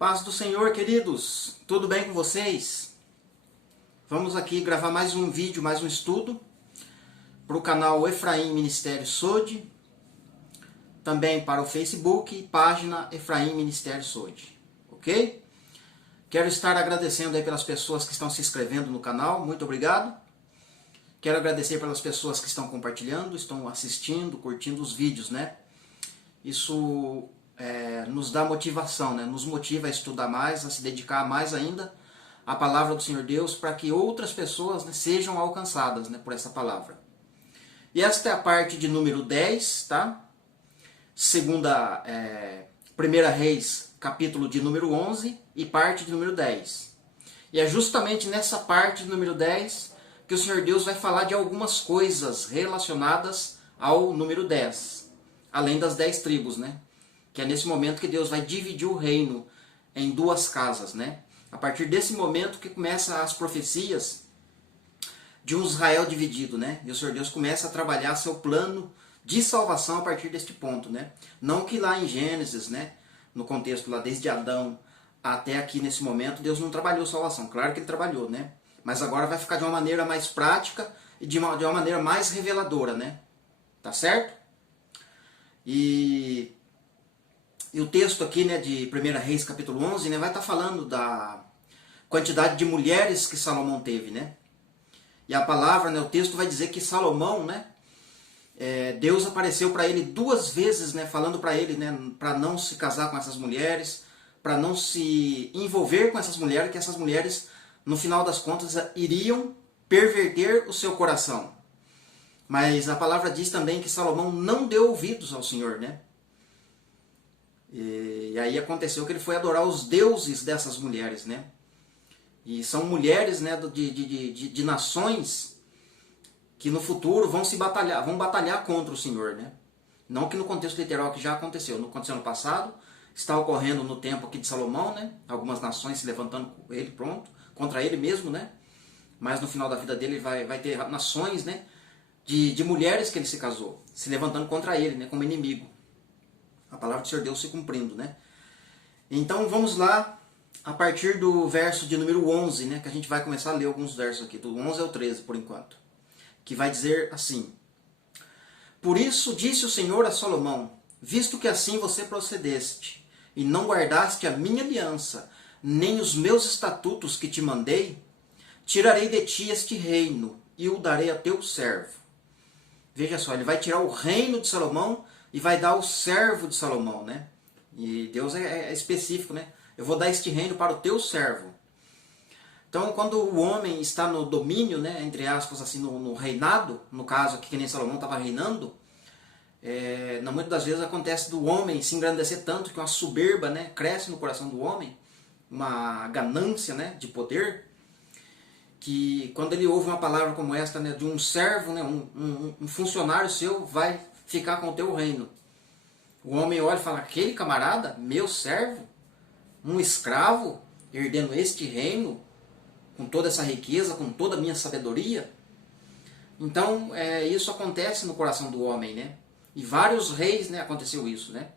Paz do Senhor, queridos, tudo bem com vocês? Vamos aqui gravar mais um vídeo, mais um estudo para o canal Efraim Ministério Sode, também para o Facebook, página Efraim Ministério Sode, ok? Quero estar agradecendo aí pelas pessoas que estão se inscrevendo no canal, muito obrigado. Quero agradecer pelas pessoas que estão compartilhando, estão assistindo, curtindo os vídeos, né? Isso nos dá motivação, né? Nos motiva a estudar mais, a se dedicar mais ainda à palavra do Senhor Deus, para que outras pessoas, né, sejam alcançadas, né, por essa palavra. E esta é a parte de número 10, tá? Segunda, 1 Reis, capítulo de número 11 e parte de número 10. E é justamente nessa parte de número 10 que o Senhor Deus vai falar de algumas coisas relacionadas ao número 10, além das 10 tribos, né? Que é nesse momento que Deus vai dividir o reino em duas casas, né? A partir desse momento que começam as profecias de um Israel dividido, né? E o Senhor Deus começa a trabalhar seu plano de salvação a partir deste ponto, né? Não que lá em Gênesis, né? No contexto lá desde Adão até aqui nesse momento, Deus não trabalhou salvação. Claro que Ele trabalhou, né? Mas agora vai ficar de uma maneira mais prática e de uma maneira mais reveladora, né? Tá certo? E o texto aqui, né, de 1 Reis capítulo 11, né, vai estar falando da quantidade de mulheres que Salomão teve, né? E a palavra, né, o texto vai dizer que Salomão, né, Deus apareceu para ele duas vezes, né, falando para ele, né, para não se casar com essas mulheres, para não se envolver com essas mulheres, que essas mulheres, no final das contas, iriam perverter o seu coração. Mas a palavra diz também que Salomão não deu ouvidos ao Senhor, né? E aí aconteceu que ele foi adorar os deuses dessas mulheres, né? E são mulheres, né, de nações que no futuro vão batalhar contra o Senhor, né? Não que no contexto literal que já aconteceu, não aconteceu no passado, está ocorrendo no tempo aqui de Salomão, né? Algumas nações se levantando contra ele mesmo, né? Mas no final da vida dele vai ter nações, né, de mulheres que ele se casou, se levantando contra ele, né, como inimigo. A palavra do Senhor Deus se cumprindo, né? Então vamos lá, a partir do verso de número 11, né, que a gente vai começar a ler alguns versos aqui, do 11 ao 13 por enquanto, que vai dizer assim: Por isso disse o Senhor a Salomão, visto que assim você procedeste, e não guardaste a minha aliança, nem os meus estatutos que te mandei, tirarei de ti este reino, e o darei a teu servo. Veja só, ele vai tirar o reino de Salomão e vai dar o servo de Salomão, né? E Deus é específico, né? Eu vou dar este reino para o teu servo. Então, quando o homem está no domínio, né, entre aspas, assim, no reinado, no caso aqui que nem Salomão estava reinando, muitas das vezes acontece do homem se engrandecer tanto que uma soberba, né, cresce no coração do homem, uma ganância, né, de poder, que quando ele ouve uma palavra como esta, né, de um servo, né, um funcionário seu vai ficar com o teu reino. O homem olha e fala, aquele camarada, meu servo, um escravo, herdando este reino, com toda essa riqueza, com toda a minha sabedoria. Então, isso acontece no coração do homem, né? E vários reis, né, aconteceu isso, né?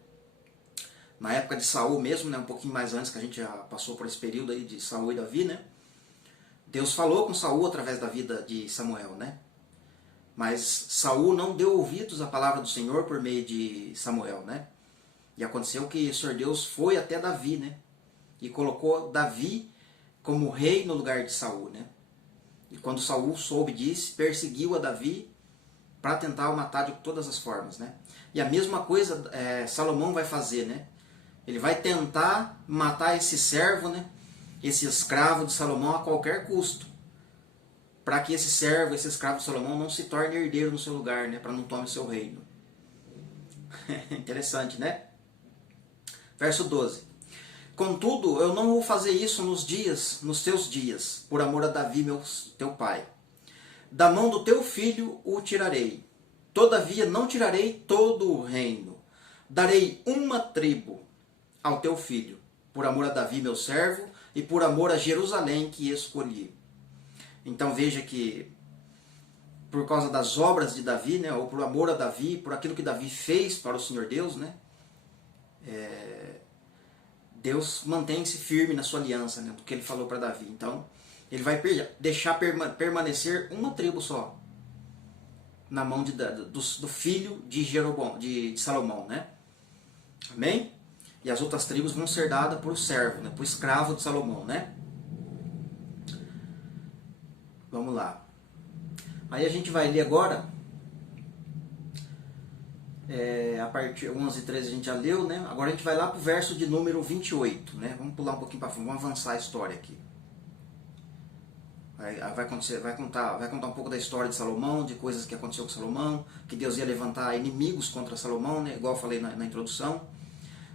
Na época de Saul mesmo, né, um pouquinho mais antes, que a gente já passou por esse período aí de Saul e Davi, né? Deus falou com Saul através da vida de Samuel, né? Mas Saul não deu ouvidos à palavra do Senhor por meio de Samuel, né? E aconteceu que o Senhor Deus foi até Davi, né? E colocou Davi como rei no lugar de Saul, né? E quando Saul soube disso, perseguiu a Davi para tentar o matar de todas as formas, né? E a mesma coisa Salomão vai fazer, né? Ele vai tentar matar esse servo, né? Esse escravo de Salomão a qualquer custo, para que esse servo, esse escravo de Salomão não se torne herdeiro no seu lugar, né? Para não tome o seu reino. Interessante, né? Verso 12. Contudo, eu não vou fazer isso nos teus dias, por amor a Davi, teu pai. Da mão do teu filho o tirarei. Todavia não tirarei todo o reino. Darei uma tribo ao teu filho, por amor a Davi, meu servo, e por amor a Jerusalém que escolhi. Então veja que, por causa das obras de Davi, né, ou por amor a Davi, por aquilo que Davi fez para o Senhor Deus, né, Deus mantém-se firme na sua aliança, né, do que ele falou para Davi. Então, ele vai deixar permanecer uma tribo só na mão do filho de Jeroboão, de Salomão, né? Amém? E as outras tribos vão ser dadas por servo, né, por escravo de Salomão, né? Vamos lá. Aí a gente vai ler agora, a partir 11 e 13 a gente já leu, né? Agora a gente vai lá para o verso de número 28, né? Vamos pular um pouquinho para frente, vamos avançar a história aqui. Vai contar um pouco da história de Salomão, de coisas que aconteceu com Salomão, que Deus ia levantar inimigos contra Salomão, né? Igual eu falei na introdução,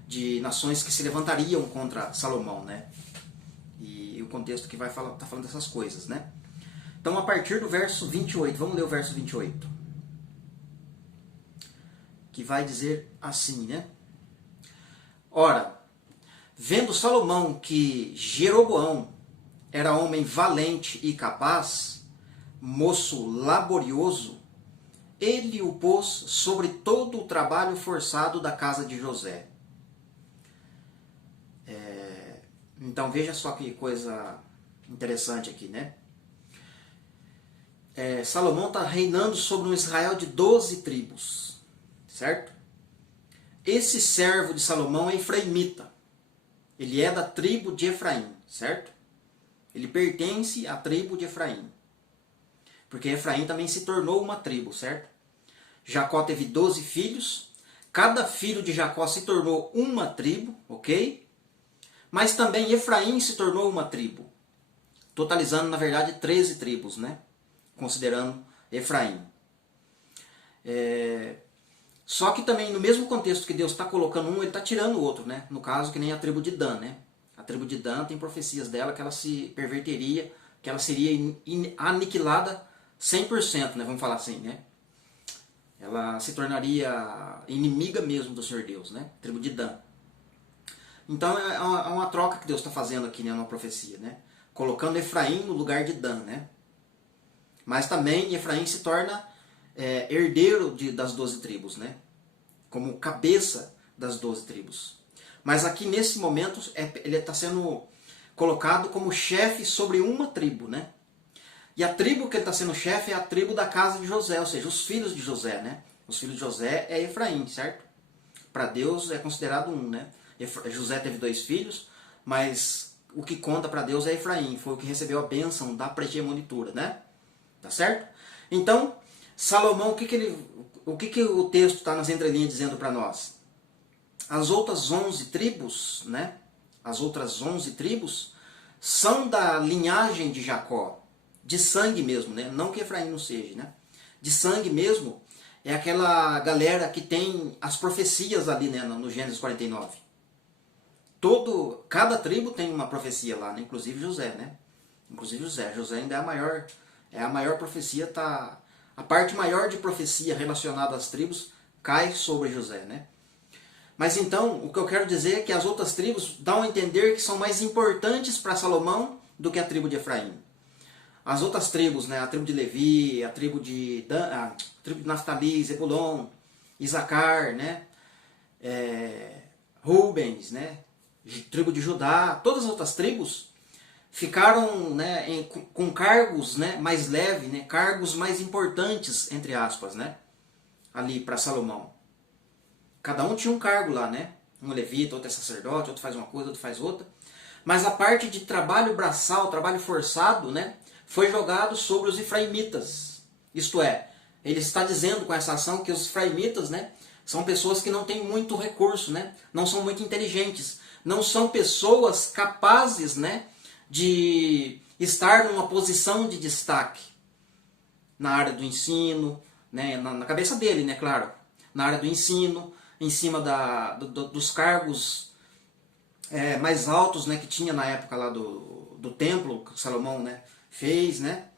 de nações que se levantariam contra Salomão, né? E o contexto que vai falar, tá falando dessas coisas, né? Então, a partir do verso 28, vamos ler o verso 28. Que vai dizer assim, né? Ora, vendo Salomão que Jeroboão era homem valente e capaz, moço laborioso, ele o pôs sobre todo o trabalho forçado da casa de José. Então veja só que coisa interessante aqui, né? Salomão está reinando sobre um Israel de 12 tribos, certo? Esse servo de Salomão é efraimita. Ele é da tribo de Efraim, certo? Ele pertence à tribo de Efraim. Porque Efraim também se tornou uma tribo, certo? Jacó teve 12 filhos. Cada filho de Jacó se tornou uma tribo, ok? Mas também Efraim se tornou uma tribo. Totalizando, na verdade, 13 tribos, né? Considerando Efraim. Só que também, no mesmo contexto que Deus está colocando um, ele está tirando o outro, né? No caso, que nem a tribo de Dan, né? A tribo de Dan tem profecias dela que ela se perverteria, que ela seria aniquilada 100%, né? Vamos falar assim, né? Ela se tornaria inimiga mesmo do Senhor Deus, né? A tribo de Dan. Então é uma troca que Deus está fazendo aqui, né? Numa profecia, né? Colocando Efraim no lugar de Dan, né? Mas também Efraim se torna herdeiro das 12 tribos, né? Como cabeça das 12 tribos. Mas aqui nesse momento ele está sendo colocado como chefe sobre uma tribo, né? E a tribo que ele está sendo chefe é a tribo da casa de José, ou seja, os filhos de José, né? Os filhos de José é Efraim, certo? Para Deus é considerado um, né? José teve 2 filhos, mas o que conta para Deus é Efraim, foi o que recebeu a bênção da primogenitura, né? Tá certo? Então, Salomão, o que o texto está nas entrelinhas dizendo para nós? As outras 11 tribos, né? As outras 11 tribos são da linhagem de Jacó, de sangue mesmo, né? Não que Efraim não seja, né? De sangue mesmo, é aquela galera que tem as profecias ali, né? No Gênesis 49. Cada tribo tem uma profecia lá, né? Inclusive José, né? Inclusive José. José ainda é a maior profecia, a parte maior de profecia relacionada às tribos cai sobre José, né? Mas então, o que eu quero dizer é que as outras tribos dão a entender que são mais importantes para Salomão do que a tribo de Efraim. As outras tribos, né? A tribo de Levi, a tribo de Naftali, Zebulon, Isacar, né? Rubens, né? Tribo de Judá, todas as outras tribos ficaram, né, com cargos, né, mais leves, né, cargos mais importantes, entre aspas, né, ali para Salomão. Cada um tinha um cargo lá, né? Um levita, outro é sacerdote, outro faz uma coisa, outro faz outra. Mas a parte de trabalho braçal, trabalho forçado, né, foi jogado sobre os efraimitas. Isto é, ele está dizendo com essa ação que os efraimitas, né, são pessoas que não têm muito recurso, né, não são muito inteligentes, não são pessoas capazes, né, de estar numa posição de destaque na área do ensino, né, na cabeça dele, né, claro, na área do ensino, em cima dos cargos mais altos, né, que tinha na época lá do templo que Salomão, né, fez, né,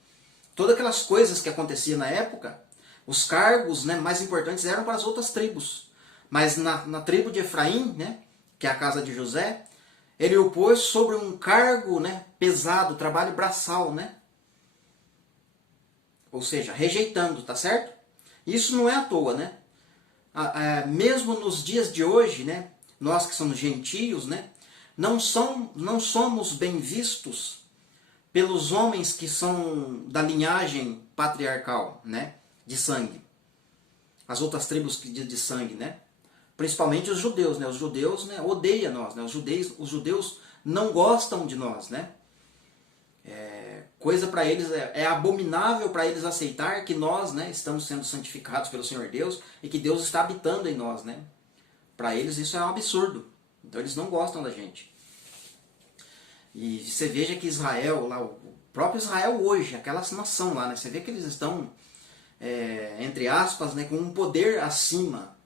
todas aquelas coisas que aconteciam na época, os cargos, né, mais importantes eram para as outras tribos, mas na tribo de Efraim, né, que é a casa de José, ele o pôs sobre um cargo, né, pesado, trabalho braçal, né? Ou seja, rejeitando, tá certo? Isso não é à toa, né? Mesmo nos dias de hoje, né, nós que somos gentios, né, não somos bem vistos pelos homens que são da linhagem patriarcal, né? De sangue. As outras tribos de sangue, né? Principalmente os judeus, né? Os judeus, né, odeiam nós, né? Os judeus não gostam de nós, né? Coisa para eles, é abominável para eles aceitar que nós, né, estamos sendo santificados pelo Senhor Deus e que Deus está habitando em nós, né? Para eles isso é um absurdo. Então eles não gostam da gente. E você veja que Israel, lá, o próprio Israel hoje, aquela nação lá, né? Você vê que eles estão, entre aspas, né, com um poder acima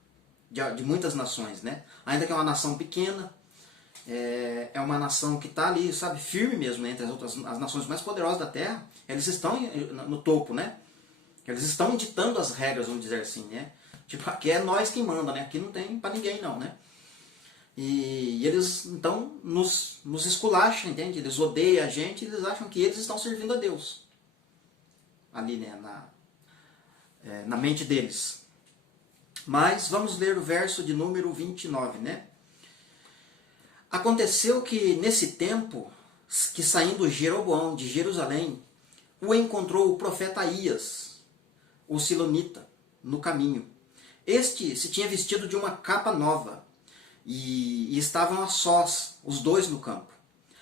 de muitas nações, né? Ainda que é uma nação pequena, é uma nação que está ali, sabe, firme mesmo, né, entre as nações mais poderosas da Terra. Eles estão no topo, né? Eles estão ditando as regras, vamos dizer assim, né? Tipo, aqui é nós quem manda, né? Aqui não tem para ninguém não, né? E eles, então, nos esculacham, entende? Eles odeiam a gente e eles acham que eles estão servindo a Deus. Ali, né? Na mente deles. Mas vamos ler o verso de número 29, né? Aconteceu que nesse tempo, que saindo Jeroboão de Jerusalém, o encontrou o profeta Aías, o silonita, no caminho. Este se tinha vestido de uma capa nova, e estavam a sós, os dois no campo.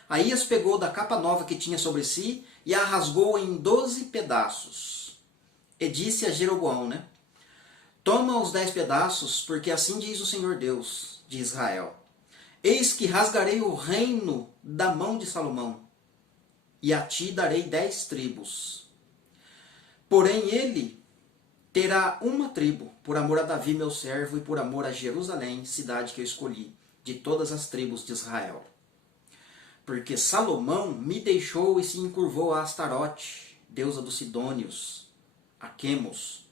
Aías pegou da capa nova que tinha sobre si, e a rasgou em 12 pedaços. E disse a Jeroboão, né? Toma os 10 pedaços, porque assim diz o Senhor Deus de Israel. Eis que rasgarei o reino da mão de Salomão, e a ti darei 10 tribos. Porém ele terá uma tribo, por amor a Davi meu servo, e por amor a Jerusalém, cidade que eu escolhi, de todas as tribos de Israel. Porque Salomão me deixou e se encurvou a Astarote, deusa dos Sidônios, a Quemos,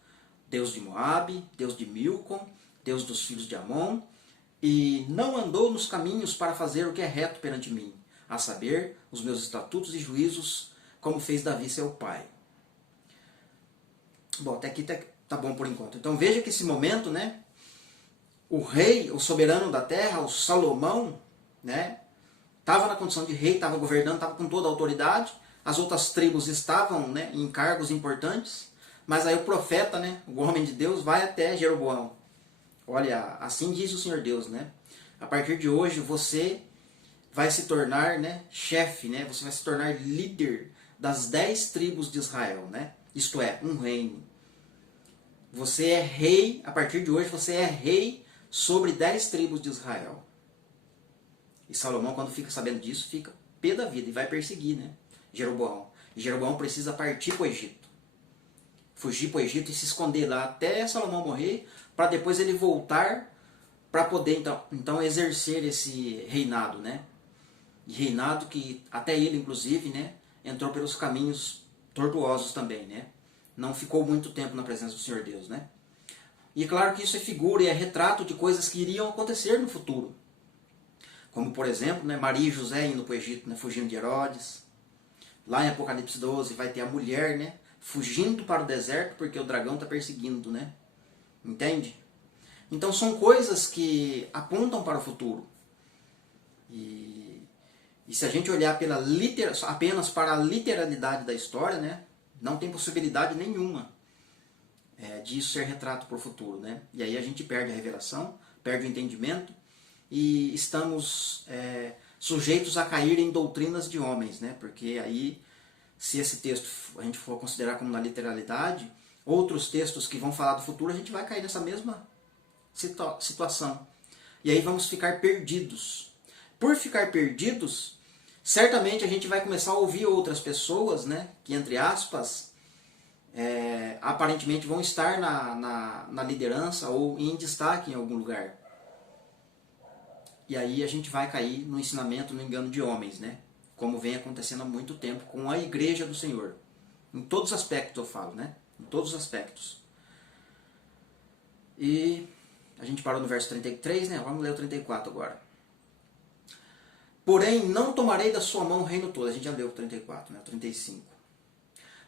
deus de Moabe, deus de Milcom, deus dos filhos de Amon, e não andou nos caminhos para fazer o que é reto perante mim, a saber, os meus estatutos e juízos, como fez Davi seu pai. Bom, até aqui tá bom por enquanto. Então veja que esse momento, né, o rei, o soberano da terra, o Salomão, né, estava na condição de rei, estava governando, estava com toda a autoridade, as outras tribos estavam, né, em cargos importantes, mas aí o profeta, né, o homem de Deus, vai até Jeroboão. Olha, assim diz o Senhor Deus, né? A partir de hoje você vai se tornar, né, chefe, né? Você vai se tornar líder das 10 tribos de Israel, né? Isto é, um reino. Você é rei, a partir de hoje você é rei sobre 10 tribos de Israel. E Salomão, quando fica sabendo disso, fica pé da vida e vai perseguir, né, Jeroboão. E Jeroboão precisa partir para o Egito. Fugir para o Egito e se esconder lá até Salomão morrer, para depois ele voltar para poder então exercer esse reinado, né? E reinado que até ele, inclusive, né, entrou pelos caminhos tortuosos também, né? Não ficou muito tempo na presença do Senhor Deus, né? E claro que isso é figura e é retrato de coisas que iriam acontecer no futuro. Como, por exemplo, né, Maria e José indo para o Egito, né, fugindo de Herodes. Lá em Apocalipse 12 vai ter a mulher, né, fugindo para o deserto porque o dragão está perseguindo, né? Entende? Então são coisas que apontam para o futuro. E se a gente olhar apenas para a literalidade da história, né, não tem possibilidade nenhuma disso ser retrato para o futuro, né? E aí a gente perde a revelação, perde o entendimento e estamos sujeitos a cair em doutrinas de homens, né? Porque aí, se esse texto a gente for considerar como na literalidade, outros textos que vão falar do futuro, a gente vai cair nessa mesma situação. E aí vamos ficar perdidos. Por ficar perdidos, certamente a gente vai começar a ouvir outras pessoas, né, que, entre aspas, aparentemente vão estar na liderança ou em destaque em algum lugar. E aí a gente vai cair no ensinamento, no engano de homens, né? Como vem acontecendo há muito tempo com a igreja do Senhor. Em todos os aspectos eu falo, né? Em todos os aspectos. E a gente parou no verso 33, né? Vamos ler o 34 agora. Porém, não tomarei da sua mão o reino todo. A gente já leu o 34, né? O 35.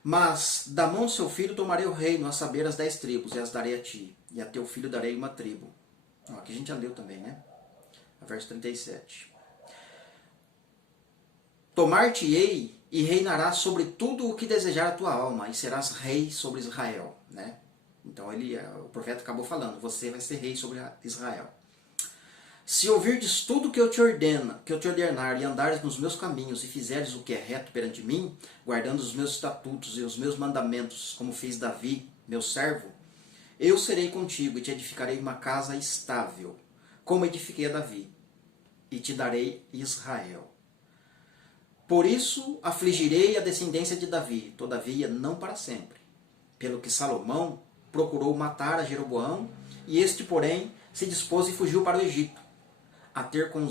Mas da mão do seu filho tomarei o reino, a saber, as 10 tribos, e as darei a ti. E a teu filho darei uma tribo. Aqui a gente já leu também, né? Verso 37. tomar-te-ei e reinarás sobre tudo o que desejar a tua alma, e serás rei sobre Israel. Né? Então o profeta acabou falando, você vai ser rei sobre Israel. Se ouvirdes tudo que eu te ordenar, e andares nos meus caminhos, e fizeres o que é reto perante mim, guardando os meus estatutos e os meus mandamentos, como fez Davi, meu servo, eu serei contigo e te edificarei uma casa estável, como edifiquei a Davi, e te darei Israel. Por isso afligirei a descendência de Davi, todavia não para sempre. Pelo que Salomão procurou matar a Jeroboão, e este, porém, se dispôs e fugiu para o Egito, a ter com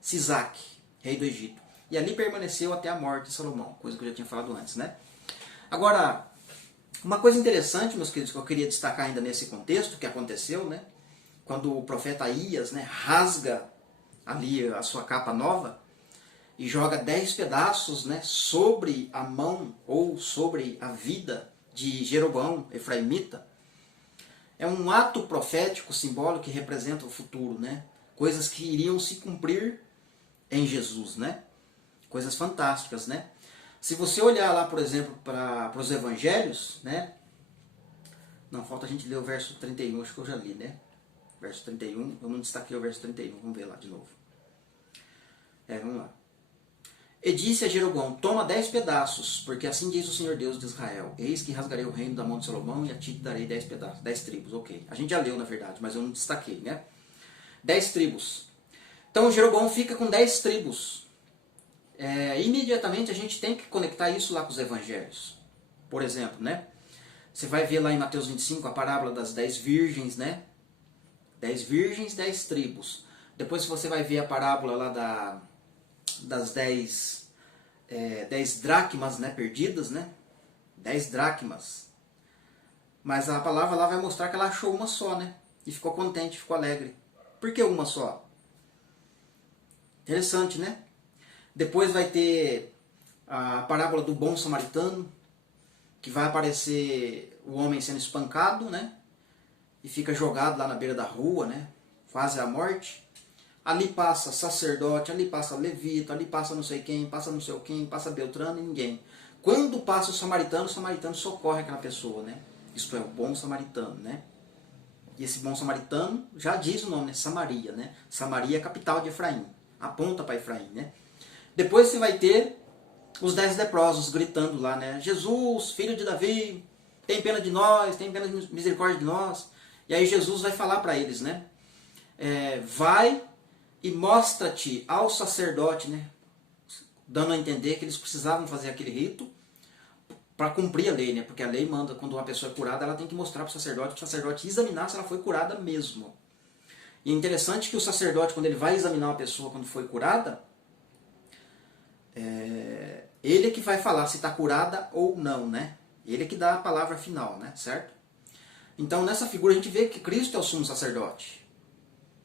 Sisaque, rei do Egito. E ali permaneceu até a morte de Salomão, coisa que eu já tinha falado antes, né? Agora, uma coisa interessante, meus queridos, que eu queria destacar ainda nesse contexto que aconteceu, né? Quando o profeta Aías, né, rasga ali a sua capa nova e joga 10 pedaços, né, sobre a mão ou sobre a vida de Jeroboão, efraimita, é um ato profético, simbólico, que representa o futuro, né? Coisas que iriam se cumprir em Jesus, né? Coisas fantásticas, né? Se você olhar lá, por exemplo, para os evangelhos, né? Não, falta a gente ler o verso 31, acho que eu já li, né? Verso 31, eu não destaquei o verso 31, vamos ver lá de novo. Vamos lá. E disse a Jeroboão, toma 10 pedaços, porque assim diz o Senhor Deus de Israel, eis que rasgarei o reino da mão de Salomão e a ti te darei 10 pedaços, 10 tribos, ok. A gente já leu, na verdade, mas eu não destaquei, né? 10 tribos. Então Jeroboão fica com 10 tribos. Imediatamente a gente tem que conectar isso lá com os evangelhos. Por exemplo, né? Você vai ver lá em Mateus 25 a parábola das 10 virgens, né? 10 virgens, 10 tribos. Depois você vai ver a parábola lá das 10 dracmas, né, perdidas, né? 10 dracmas. Mas a palavra lá vai mostrar que ela achou uma só, né? E ficou contente, ficou alegre. Por que uma só? Interessante, né? Depois vai ter a parábola do bom samaritano, que vai aparecer o homem sendo espancado, né? E fica jogado lá na beira da rua, né? Quase à morte. Ali passa sacerdote, ali passa levita, ali passa não sei quem, passa não sei quem, passa Beltrano e ninguém. Quando passa o samaritano socorre aquela pessoa, né? Isto é, o bom samaritano, né? E esse bom samaritano, já diz o nome, né? Samaria, né? Samaria é a capital de Efraim. Aponta para Efraim, né? Depois você vai ter os 10 leprosos gritando lá, né? Jesus, filho de Davi, tem pena de nós, tem pena de misericórdia de nós. E aí Jesus vai falar para eles, né? Vai e mostra-te ao sacerdote, né? Dando a entender que eles precisavam fazer aquele rito para cumprir a lei, né? Porque a lei manda, quando uma pessoa é curada, ela tem que mostrar para o sacerdote examinar se ela foi curada mesmo. E é interessante que o sacerdote, quando ele vai examinar uma pessoa quando foi curada, ele é que vai falar se está curada ou não, né? Ele é que dá a palavra final, né? Certo? Então, nessa figura, a gente vê que Cristo é o sumo sacerdote.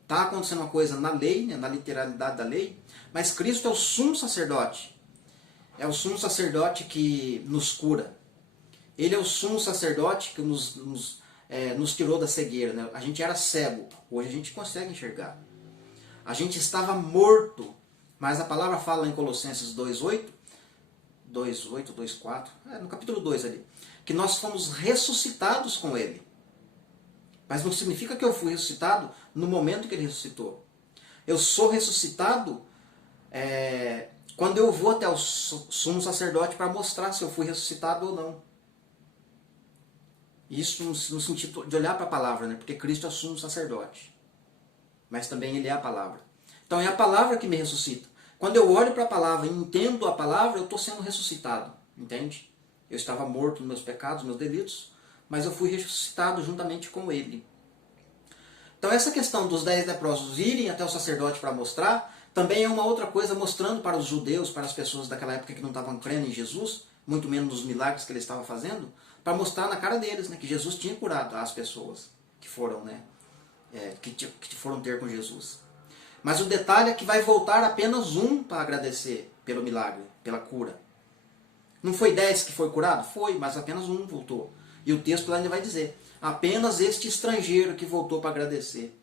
Está acontecendo uma coisa na lei, né? Na literalidade da lei, mas Cristo é o sumo sacerdote. É o sumo sacerdote que nos cura. Ele é o sumo sacerdote que nos tirou da cegueira, né? A gente era cego, hoje a gente consegue enxergar. A gente estava morto, mas a palavra fala em Colossenses 2:8, 2:4, no capítulo 2 ali, que nós fomos ressuscitados com ele. Mas não significa que eu fui ressuscitado no momento que ele ressuscitou. Eu sou ressuscitado quando eu vou até o sumo sacerdote para mostrar se eu fui ressuscitado ou não. Isso no sentido de olhar para a palavra, né? Porque Cristo é o sumo sacerdote. Mas também ele é a palavra. Então é a palavra que me ressuscita. Quando eu olho para a palavra e entendo a palavra, eu estou sendo ressuscitado. Entende? Eu estava morto nos meus pecados, nos meus delitos, mas eu fui ressuscitado juntamente com ele. Então essa questão dos 10 leprosos irem até o sacerdote para mostrar, também é uma outra coisa mostrando para os judeus, para as pessoas daquela época que não estavam crendo em Jesus, muito menos nos milagres que ele estava fazendo, para mostrar na cara deles, né, que Jesus tinha curado as pessoas que foram, né, que foram ter com Jesus. Mas o detalhe é que vai voltar apenas um para agradecer pelo milagre, pela cura. Não foi 10 que foi curado? Foi, mas apenas um voltou. E o texto lá ainda vai dizer, apenas este estrangeiro que voltou para agradecer.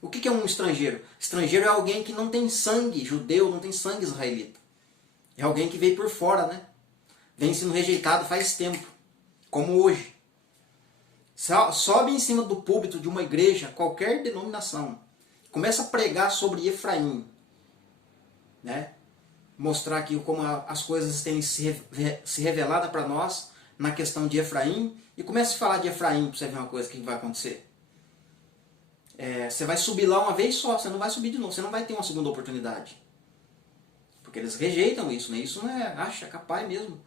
O que é um estrangeiro? Estrangeiro é alguém que não tem sangue judeu, não tem sangue israelita. É alguém que veio por fora, né? Vem sendo rejeitado faz tempo, como hoje. Sobe em cima do púlpito de uma igreja, qualquer denominação, começa a pregar sobre Efraim, né? Mostrar aqui como as coisas têm se revelado para nós na questão de Efraim, e começa a falar de Efraim para você ver uma coisa que vai acontecer. Você vai subir lá uma vez só, você não vai subir de novo, você não vai ter uma segunda oportunidade. Porque eles rejeitam isso, né? Isso não é, acha capaz mesmo.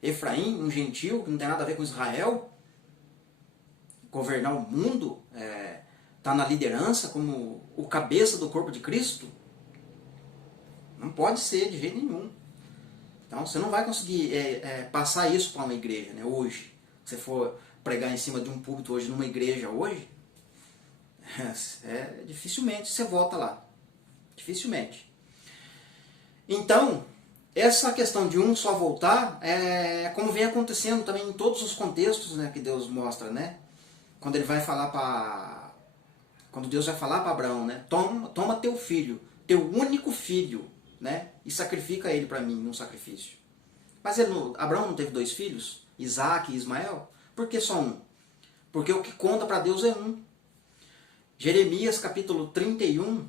Efraim, um gentil, que não tem nada a ver com Israel, governar o mundo, tá na liderança como o cabeça do corpo de Cristo, não pode ser de jeito nenhum. Então você não vai conseguir passar isso para uma igreja, né, hoje. Se você for pregar em cima de um púlpito hoje, numa igreja hoje, dificilmente você volta lá. Dificilmente. Então, essa questão de um só voltar, como vem acontecendo também em todos os contextos, né, que Deus mostra, né? Quando ele vai falar quando Deus vai falar para Abraão, né? Toma teu filho, teu único filho, né? E sacrifica ele para mim num sacrifício. Mas Abraão não teve 2 filhos? Isaac e Ismael? Por que só um? Porque o que conta para Deus é um. Jeremias capítulo 31,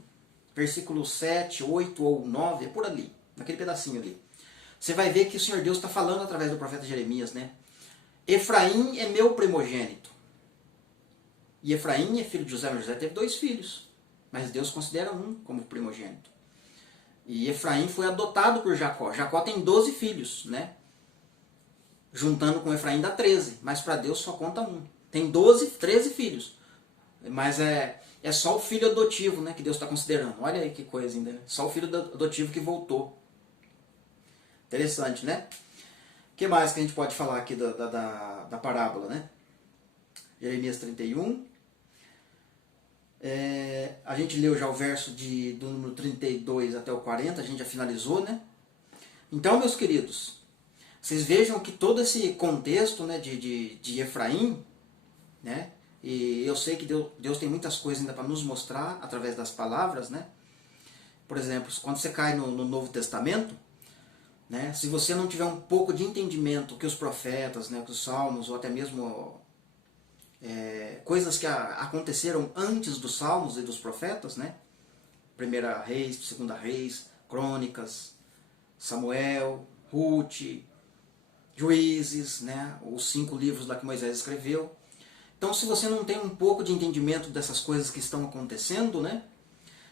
versículo 7, 8 ou 9, é por ali, naquele pedacinho ali. Você vai ver que o Senhor Deus está falando através do profeta Jeremias, né? Efraim é meu primogênito. E Efraim é filho de José, mas José teve 2 filhos. Mas Deus considera um como primogênito. E Efraim foi adotado por Jacó. Jacó tem 12 filhos, né? Juntando com Efraim dá 13. Mas para Deus só conta um. Tem 13 filhos. Mas é só o filho adotivo, né, que Deus está considerando. Olha aí que coisa ainda, né? Só o filho adotivo que voltou. Interessante, né? O que mais que a gente pode falar aqui da parábola, né? Jeremias 31. A gente leu já o verso do número 32 até o 40, a gente já finalizou, né? Então, meus queridos, vocês vejam que todo esse contexto, né, de Efraim, né? E eu sei que Deus tem muitas coisas ainda para nos mostrar através das palavras, né? Por exemplo, quando você cai no Novo Testamento, né, se você não tiver um pouco de entendimento que os profetas, né, que os salmos, ou até mesmo coisas que aconteceram antes dos salmos e dos profetas, né? 1 Reis, 2 Reis, Crônicas, Samuel, Ruth, Juízes, né? Os 5 livros lá que Moisés escreveu. Então, se você não tem um pouco de entendimento dessas coisas que estão acontecendo, né?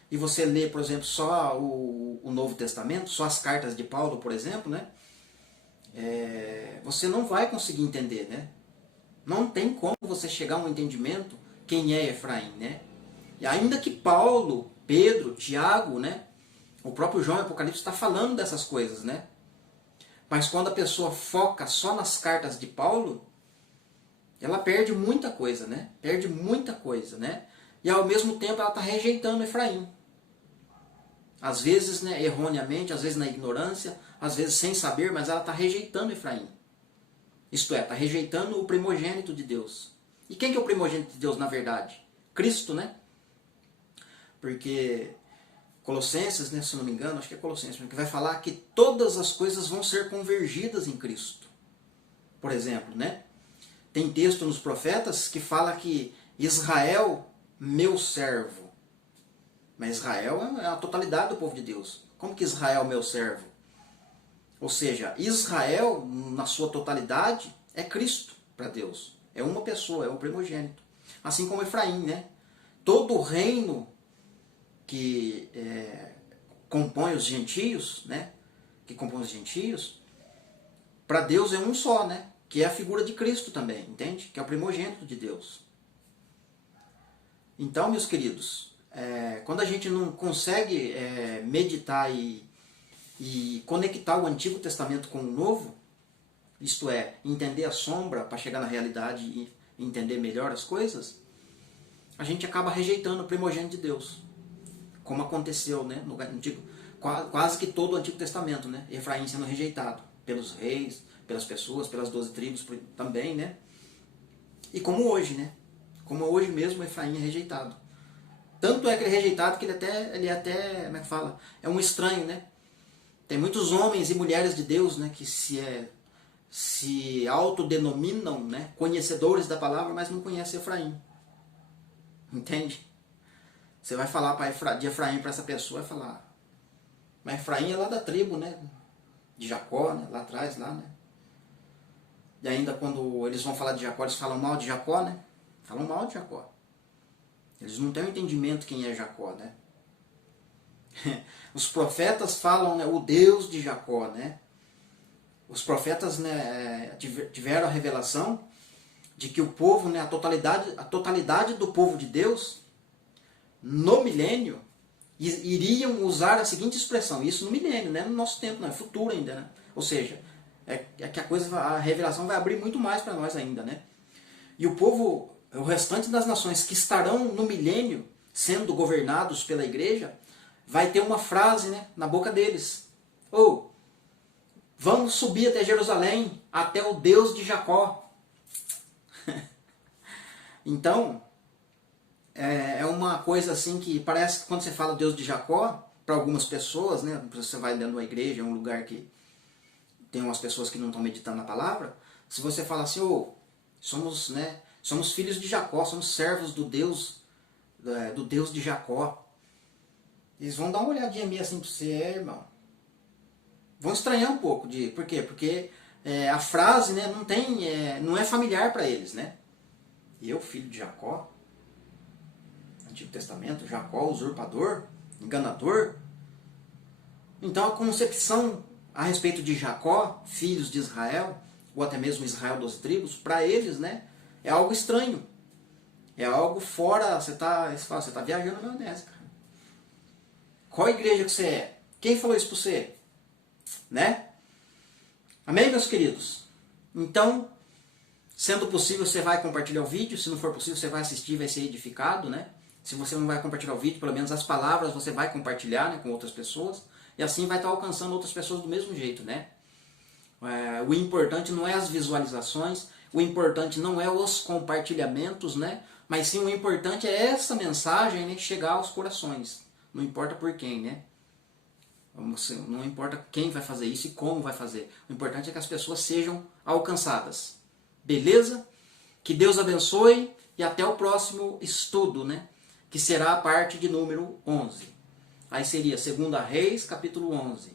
E você lê, por exemplo, só o Novo Testamento, só as cartas de Paulo, por exemplo, né? Você não vai conseguir entender, né? Não tem como você chegar a um entendimento quem é Efraim, né? E ainda que Paulo, Pedro, Tiago, né? O próprio João em Apocalipse está falando dessas coisas, né? Mas quando a pessoa foca só nas cartas de Paulo, ela perde muita coisa, né? Perde muita coisa, né? E ao mesmo tempo ela está rejeitando Efraim. Às vezes, né, erroneamente, às vezes na ignorância, às vezes sem saber, mas ela está rejeitando Efraim. Isto é, está rejeitando o primogênito de Deus. E quem que é o primogênito de Deus na verdade? Cristo, né? Porque Colossenses, né, se não me engano, acho que é Colossenses, que vai falar que todas as coisas vão ser convergidas em Cristo. Por exemplo, né? Tem texto nos profetas que fala que Israel, meu servo. Mas Israel é a totalidade do povo de Deus. Como que Israel, meu servo? Ou seja, Israel, na sua totalidade, é Cristo para Deus. É uma pessoa, é o primogênito. Assim como Efraim, né? Todo o reino que compõe os gentios, né? Que compõe os gentios, para Deus é um só, né? Que é a figura de Cristo também, entende? Que é o primogênito de Deus. Então, meus queridos, quando a gente não consegue meditar e conectar o Antigo Testamento com o Novo, isto é, entender a sombra para chegar na realidade e entender melhor as coisas, a gente acaba rejeitando o primogênito de Deus. Como aconteceu, né, no Antigo, quase que todo o Antigo Testamento, né? Efraim sendo rejeitado pelos reis, pelas pessoas, pelas 12 tribos também, né? E como hoje, né? Como hoje mesmo Efraim é rejeitado. Tanto é que ele é rejeitado que ele até como é que fala? É um estranho, né? Tem muitos homens e mulheres de Deus, né, que se autodenominam, né, conhecedores da palavra, mas não conhecem Efraim. Entende? Você vai falar de Efraim para essa pessoa, vai falar, mas Efraim é lá da tribo, né, de Jacó, né, lá atrás, lá, né. E ainda quando eles vão falar de Jacó, eles falam mal de Jacó, né? Falam mal de Jacó. Eles não têm um entendimento quem é Jacó, né? Os profetas falam, né, o Deus de Jacó, né? Os profetas, né, tiveram a revelação de que o povo, né, a totalidade do povo de Deus, no milênio, iriam usar a seguinte expressão, isso no milênio, né, no nosso tempo, não é futuro ainda, né? Ou seja, é que a revelação vai abrir muito mais para nós ainda, né? E o povo, o restante das nações que estarão no milênio, sendo governados pela igreja, vai ter uma frase, né, na boca deles. Vamos subir até Jerusalém, até o Deus de Jacó. Então, é uma coisa assim que parece que quando você fala Deus de Jacó, para algumas pessoas, né, você vai dentro da igreja, é um lugar que tem umas pessoas que não estão meditando na palavra, se você fala assim, somos filhos de Jacó, somos servos do Deus de Jacó, eles vão dar uma olhadinha meio assim para você, irmão. Vão estranhar um pouco. Por quê? Porque a frase, né, não é familiar para eles, né? Eu, filho de Jacó, Antigo Testamento, Jacó, usurpador, enganador. Então a concepção a respeito de Jacó, filhos de Israel, ou até mesmo Israel 12 tribos, para eles, né, é algo estranho. É algo fora, você tá viajando na maionese, cara. Qual igreja que você é? Quem falou isso para você? Né? Amém, meus queridos? Então, sendo possível, você vai compartilhar o vídeo. Se não for possível, você vai assistir, vai ser edificado, né? Se você não vai compartilhar o vídeo, pelo menos as palavras você vai compartilhar, né, com outras pessoas. E assim vai estar alcançando outras pessoas do mesmo jeito, né? O importante não é as visualizações, o importante não é os compartilhamentos, né? Mas sim o importante é essa mensagem, né, chegar aos corações. Não importa por quem, né? Não importa quem vai fazer isso e como vai fazer. O importante é que as pessoas sejam alcançadas. Beleza? Que Deus abençoe e até o próximo estudo, né? Que será a parte de número 11. Aí seria 2 Reis, capítulo 11.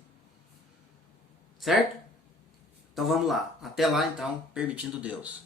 Certo? Então vamos lá. Até lá então, permitindo Deus.